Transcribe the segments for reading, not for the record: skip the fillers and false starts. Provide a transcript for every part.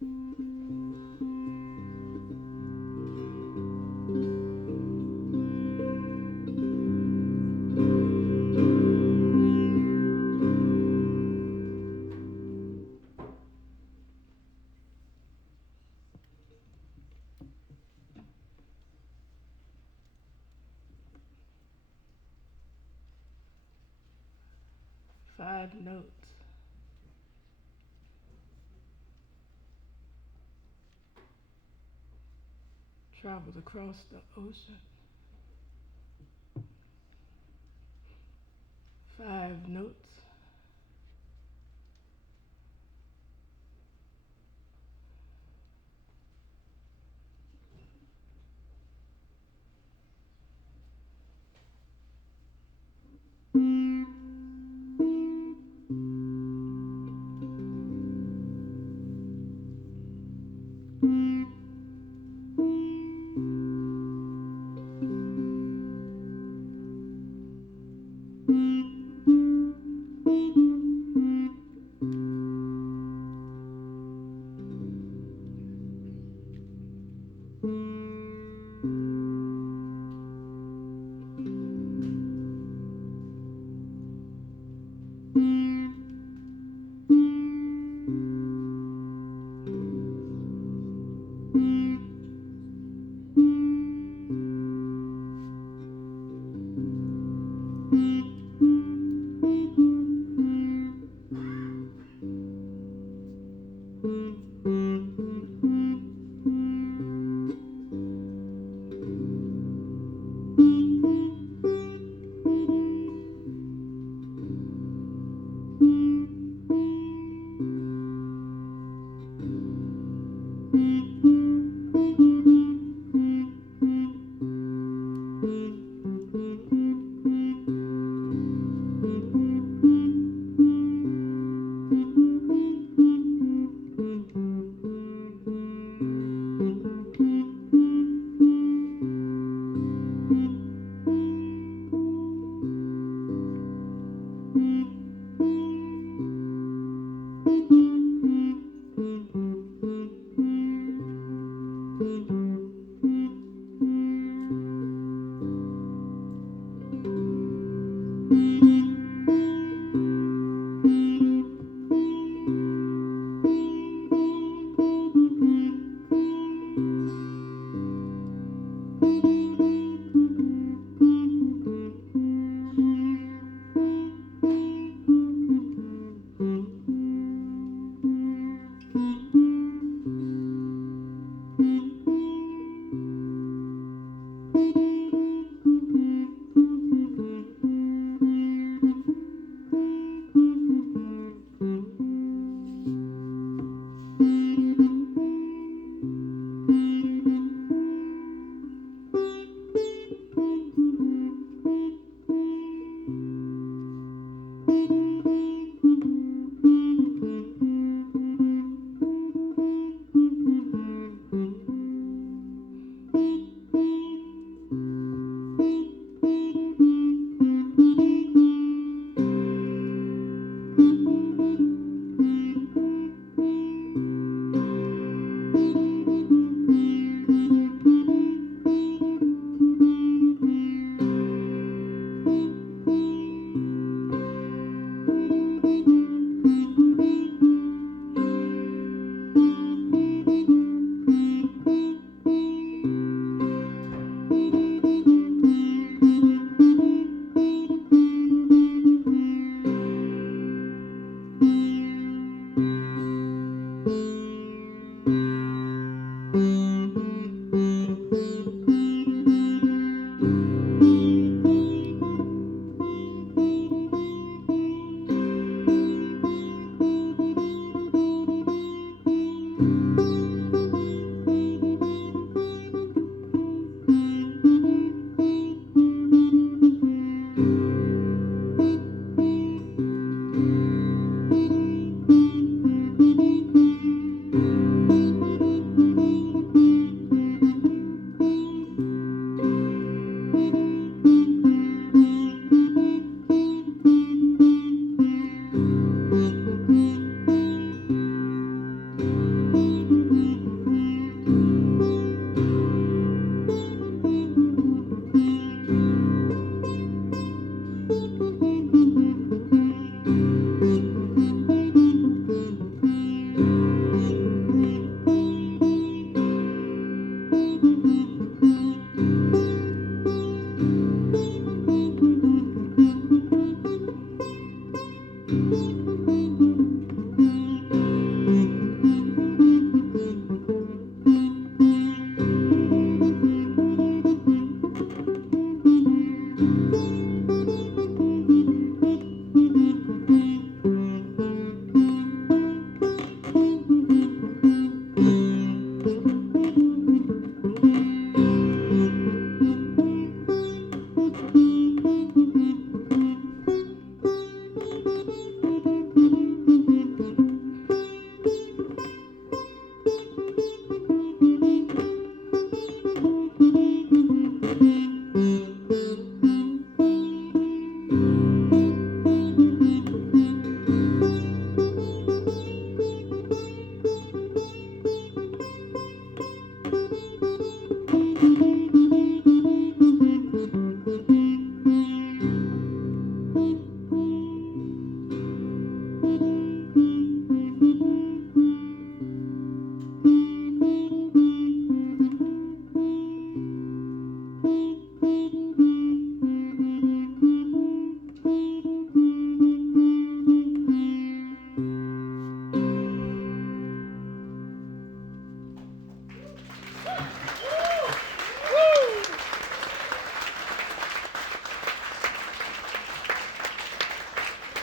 5 notes. Traveled across the ocean. 5 notes.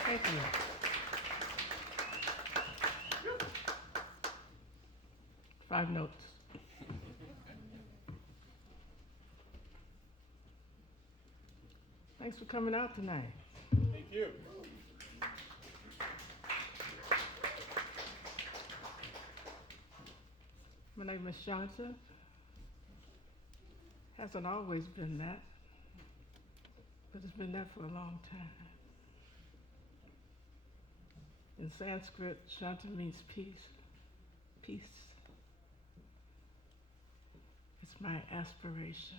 Thank you. 5 notes. Thanks for coming out tonight. Thank you. My name is Shanta. Hasn't always been that, but it's been that for a long time. In Sanskrit, Shanta means peace. Peace. It's my aspiration.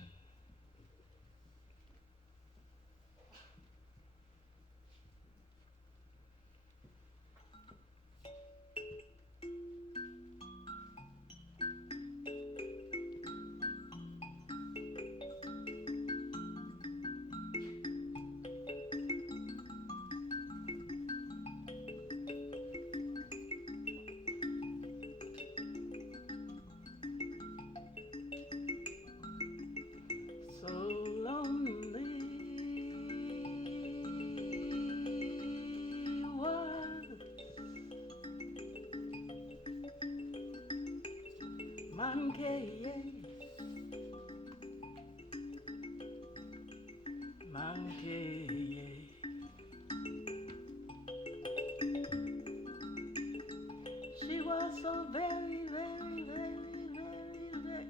She was so very, very, very, very, very.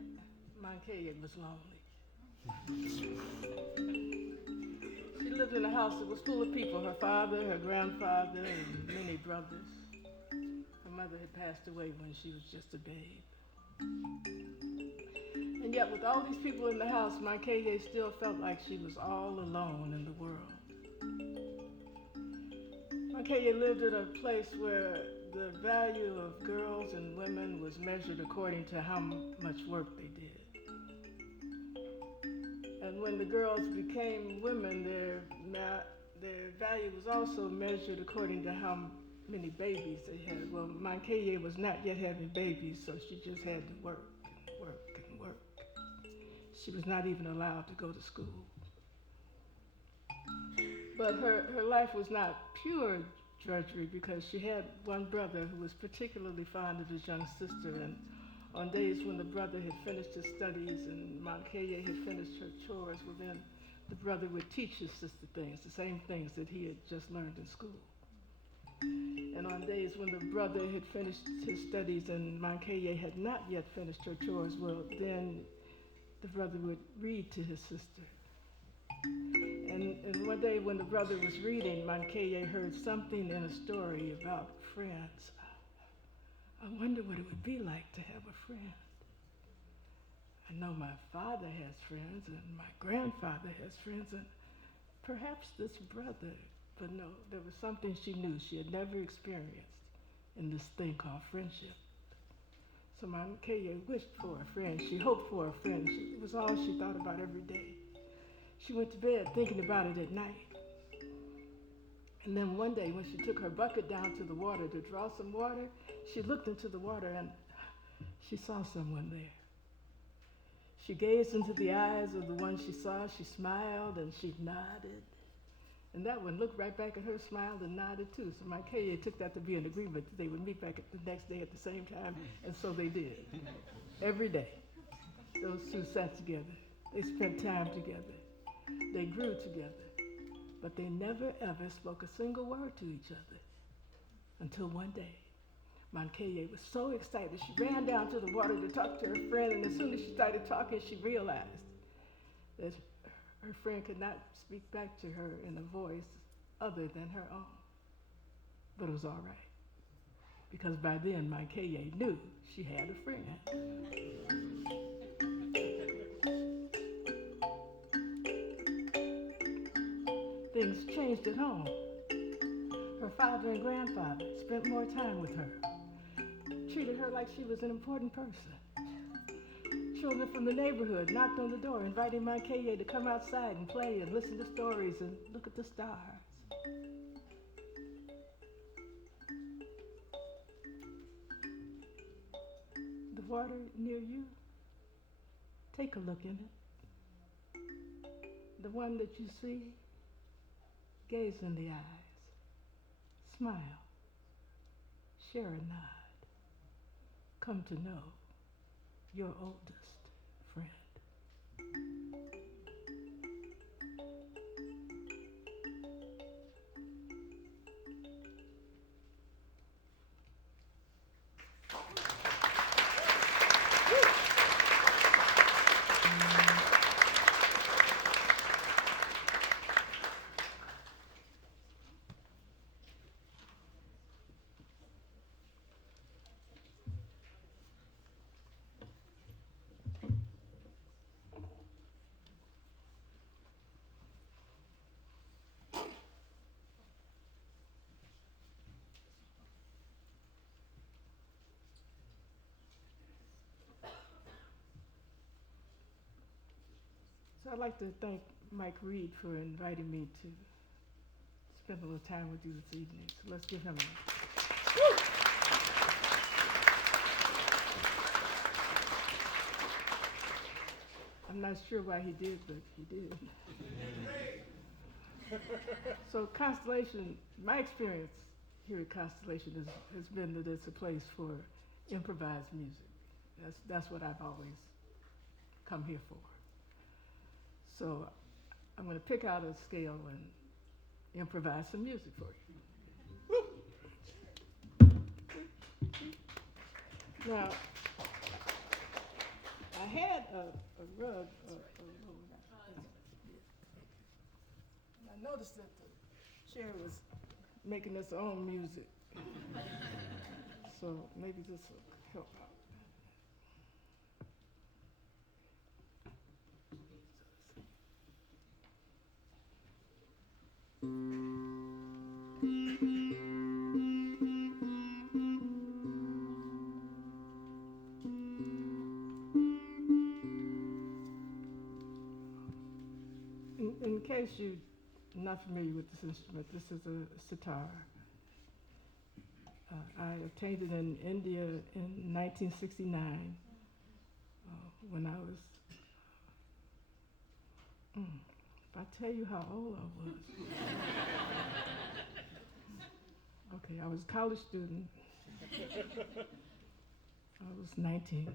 Mankeye was lonely. She lived in a house that was full of people, her father, her grandfather, and many brothers. Her mother had passed away when she was just a babe. And yet with all these people in the house, Mankeye still felt like she was all alone in the world. Mankeye lived in a place where the value of girls and women was measured according to how much work they did. And when the girls became women, their value was also measured according to how many babies they had. Well, Mankeye was not yet having babies, so she just had to work and work and work. She was not even allowed to go to school. But her life was not pure drudgery because she had one brother who was particularly fond of his young sister, and on days when the brother had finished his studies and Mankeye had finished her chores, well then the brother would teach his sister things, the same things that he had just learned in school. And on days when the brother had finished his studies and Mankeye had not yet finished her chores, well then the brother would read to his sister. And one day when the brother was reading, Mankeye heard something in a story about friends. I wonder what it would be like to have a friend. I know my father has friends and my grandfather has friends, and perhaps this brother, but no, there was something she knew she had never experienced in this thing called friendship. So Mama Kaya wished for a friend. She hoped for a friend. It was all she thought about every day. She went to bed thinking about it at night. And then one day when she took her bucket down to the water to draw some water, she looked into the water and she saw someone there. She gazed into the eyes of the one she saw. She smiled and she nodded. And that one looked right back at her, smiled and nodded too. So my Kaya took that to be an agreement that they would meet back at the next day at the same time, and so they did. Every day, those two sat together. They spent time together. They grew together. But they never ever spoke a single word to each other until one day. Mankeye was so excited, she ran down to the water to talk to her friend, and as soon as she started talking, she realized that her friend could not speak back to her in a voice other than her own. But it was all right, because by then Mankeye knew she had a friend. Things changed at home. Her father and grandfather spent more time with her, treated her like she was an important person. Children from the neighborhood knocked on the door, inviting Mankeye to come outside and play and listen to stories and look at the stars. The water near you, take a look in it. The one that you see, gaze in the eyes, smile, share a nod, come to know your oldest friend. So I'd like to thank Mike Reed for inviting me to spend a little time with you this evening. So let's give him a... I'm not sure why he did, but he did. So Constellation, my experience here at Constellation has been that it's a place for improvised music. That's what I've always come here for. So I'm going to pick out a scale and improvise some music for you. Now, I had a rug. I noticed that the chair was making its own music. So maybe this will help out. In case you're not familiar with this instrument, this is a sitar. I obtained it in India in 1969 when I was, if I tell you how old I was. Okay, I was a college student. I was 19.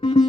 Thank you.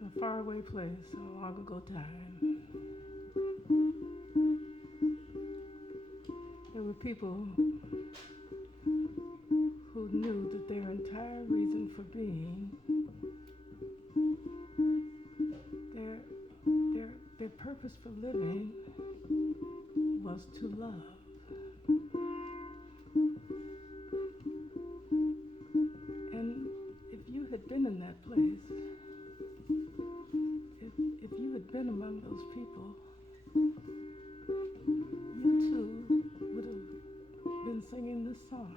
A faraway place, a long ago time. There were people who knew that their entire reason for being, their purpose for living was to love. And if you had been in that place, if you had been among those people, you too would have been singing this song.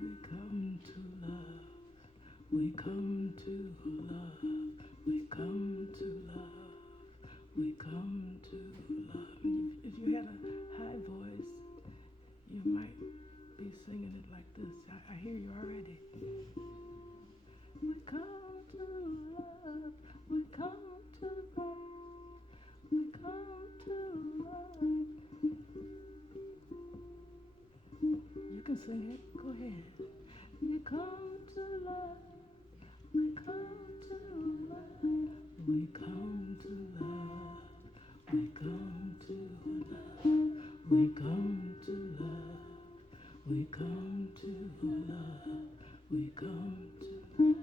We come to love, we come to love, we come to love, we come to love. If you had a high voice, you might be singing it like this. I hear you already. We come to love, we come to love, we come to love. You can sing it, go ahead. We come to love, we come to love, we come to love, we come to love, we come to love, we come to love, we come to love.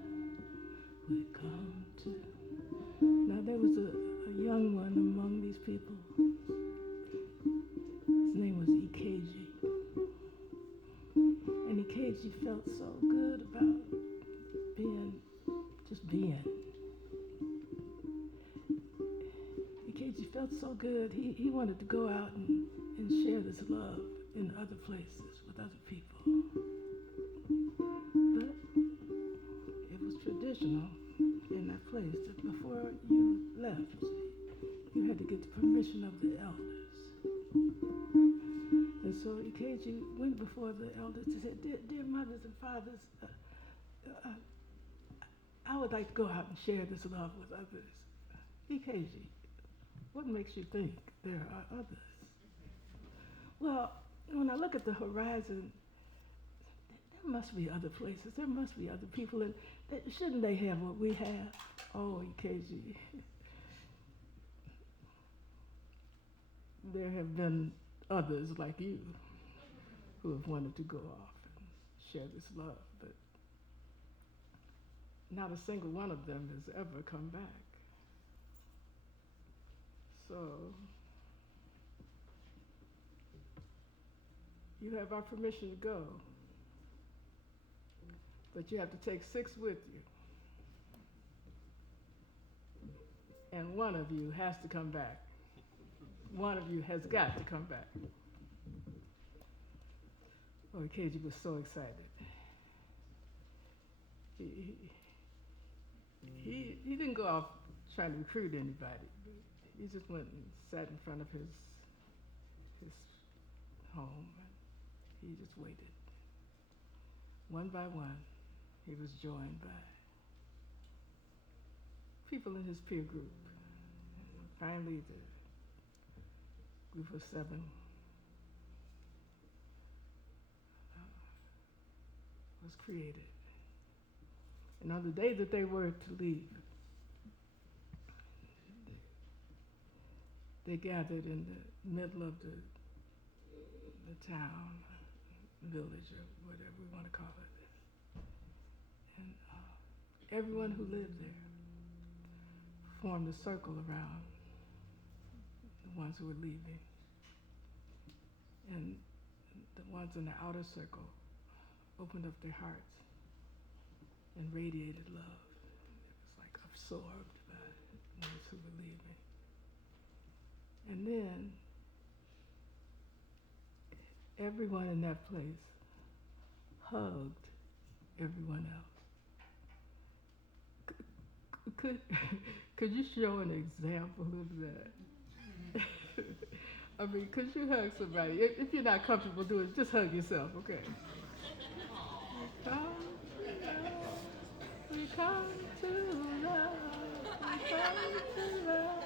We come to. Now there was a young one among these people. His name was Ikeji. And Ikeji felt so good about just being. Ikeji felt so good. He wanted to go out and share this love in other places with other people. But it was traditional in that place that before you left, you had to get the permission of the elders. And so Ikeji went before the elders and said, dear mothers and fathers, I would like to go out and share this love with others. Ikeji, what makes you think there are others? Well, when I look at the horizon, there must be other places. There must be other people. And shouldn't they have what we have? Oh, EKG. There have been others like you who have wanted to go off and share this love, but not a single one of them has ever come back. So you have our permission to go, but you have to take 6 with you. And one of you has to come back. One of you has got to come back. Oh, KG was so excited. He didn't go off trying to recruit anybody. He just went and sat in front of his home. He just waited. One by one, he was joined by people in his peer group. Finally, the group of 7 was created. And on the day that they were to leave, they gathered in the middle of the town, village, or whatever we want to call it. And everyone who lived there formed a circle around the ones who were leaving. And the ones in the outer circle opened up their hearts and radiated love. It was like absorbed by the ones who were leaving. And then everyone in that place hugged everyone else. Could you show an example of that? I mean, could you hug somebody? If you're not comfortable doing it, just hug yourself, okay? We come to love. We come to love.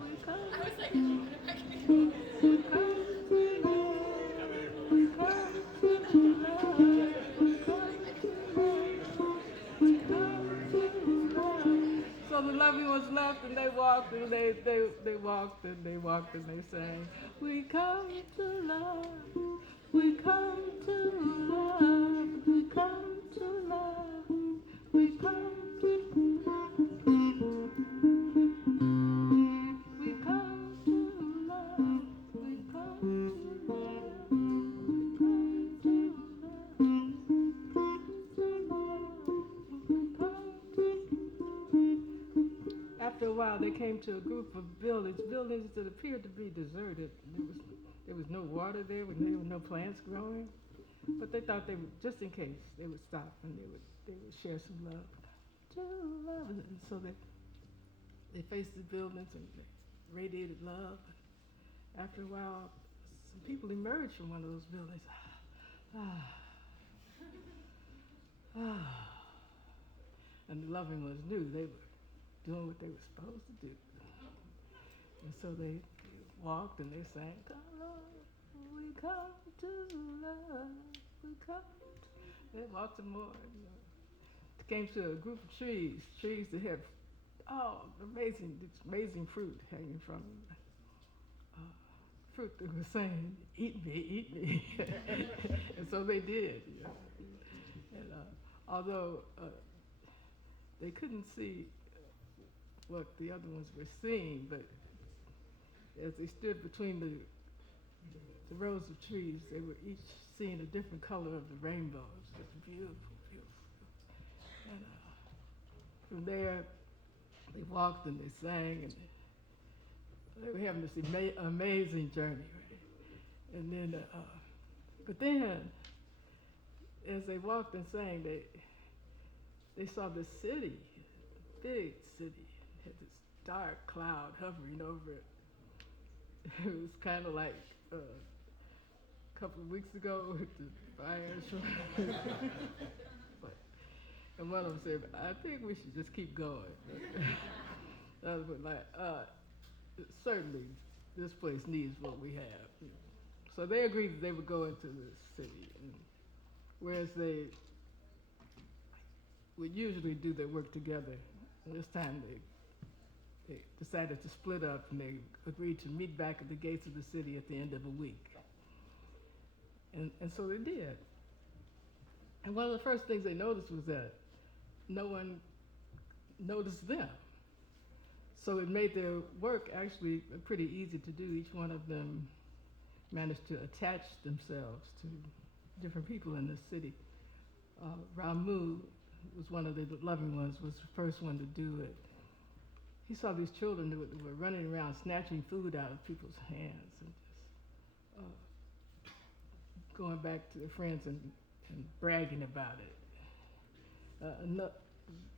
We come to love. We come to love. We come to love. We come to love. We come to love. So the loving ones left, and they walked, and they walked, and they walked, and they sang, we come to love. We come to love. We come to love. We come to love. We come to love. We come to love. After a while, they came to a group of buildings that appeared to be deserted. There was no water there, there were no plants growing. But they thought they would, just in case, they would stop and they would share some love. To love. And so they faced the buildings and they radiated love. After a while, some people emerged from one of those buildings. And the loving ones knew they were doing what they were supposed to do. And so they walked and they sang, we come to love, we come to. They walked some more. They came to a group of trees that had amazing fruit hanging from them. Fruit that was saying, eat me. And so they did. And although they couldn't see what the other ones were seeing, but as they stood between the rows of trees, they were each seeing a different color of the rainbow. It was just beautiful, beautiful. And from there, they walked and they sang, and they were having this amazing journey, right? And then, but then, as they walked and sang, they saw this city, big city. It had this dark cloud hovering over it. It was kind of like a couple of weeks ago with the fire. And one of them said, I think we should just keep going. The other was like, certainly this place needs what we have. So they agreed that they would go into the city. And whereas they would usually do their work together, and this time they decided to split up, and they agreed to meet back at the gates of the city at the end of a week. And so they did. And one of the first things they noticed was that no one noticed them. So it made their work actually pretty easy to do. Each one of them managed to attach themselves to different people in the city. Ramu was one of the loving ones, was the first one to do it. He saw these children that were running around snatching food out of people's hands and just going back to their friends and bragging about it.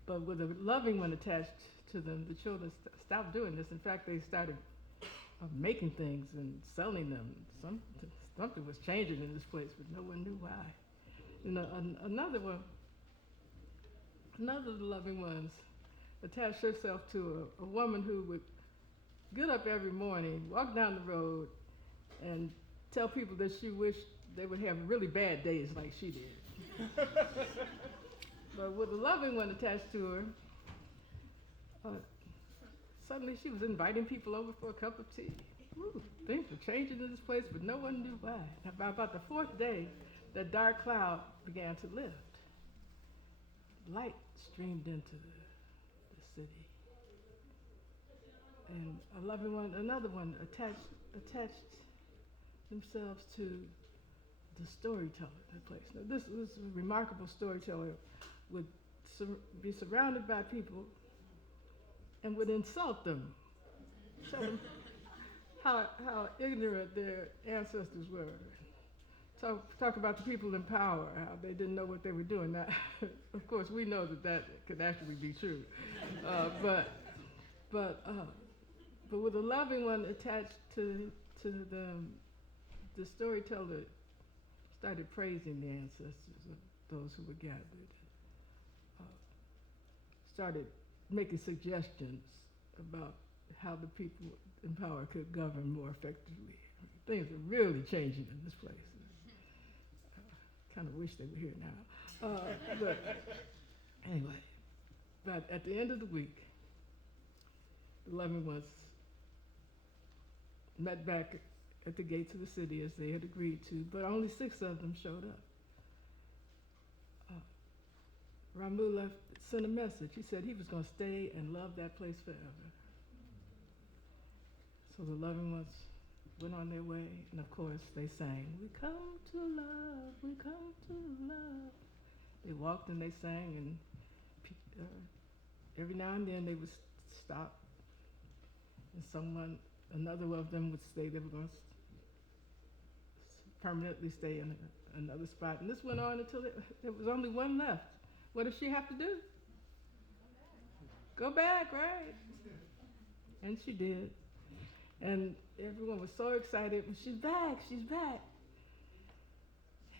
But with a loving one attached to them, the children stopped doing this. In fact, they started making things and selling them. Something was changing in this place, but no one knew why. Another of the loving ones attached herself to a woman who would get up every morning, walk down the road, and tell people that she wished they would have really bad days like she did. But with a loving one attached to her, suddenly she was inviting people over for a cup of tea. Ooh, things were changing in this place, but no one knew why. And about the fourth day, that dark cloud began to lift. Light streamed into the city. And a loving one, another one attached themselves to the storyteller in the place. Now, this was a remarkable storyteller, would be surrounded by people and would insult them, tell them how ignorant their ancestors were. Talk about the people in power, how they didn't know what they were doing. Now, of course, we know that could actually be true, but with a loving one attached to them, the storyteller started praising the ancestors of those who were gathered. Started making suggestions about how the people in power could govern more effectively. Things are really changing in this place. Kind of wish they were here now. But anyway, but at the end of the week, the loving ones met back at the gates of the city as they had agreed to, but only 6 of them showed up. Ramu sent a message. He said he was going to stay and love that place forever. So the loving ones went on their way, and of course they sang, "We come to love, we come to love." They walked and they sang, and every now and then they would stop, and another of them would say they were going to permanently stay in another spot. And this went on until there was only one left. What does she have to do? Go back, right? And she did. And everyone was so excited. She's back, she's back.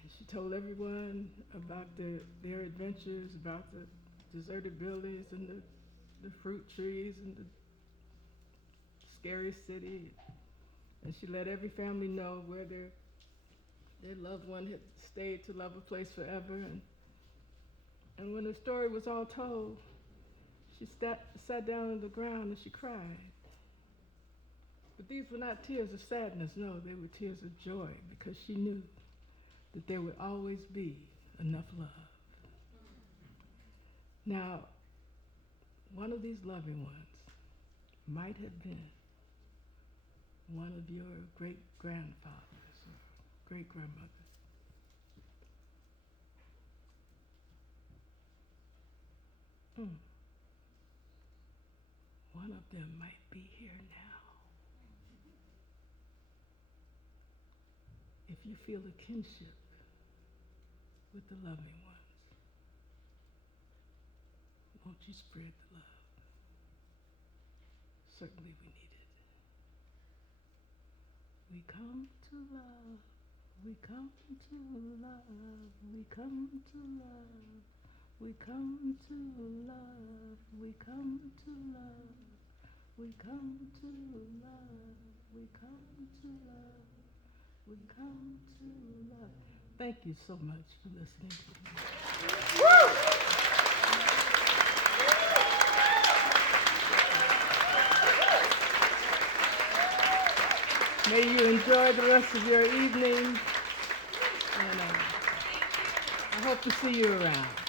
And she told everyone about their adventures, about the deserted buildings and the fruit trees and the scary city. And she let every family know where their loved one had stayed to love a place forever. And when the story was all told, she sat down on the ground and she cried. But these were not tears of sadness, no, they were tears of joy, because she knew that there would always be enough love. Now, one of these loving ones might have been one of your great-grandfathers or great-grandmothers. One of them might be here now. If you feel a kinship with the loving ones, won't you spread the love? Certainly we need it. We come to love, we come to love, we come to love, we come to love, we come to love, we come to love, we come to love. We come to love. Thank you so much for listening to me. May you enjoy the rest of your evening, and I hope to see you around.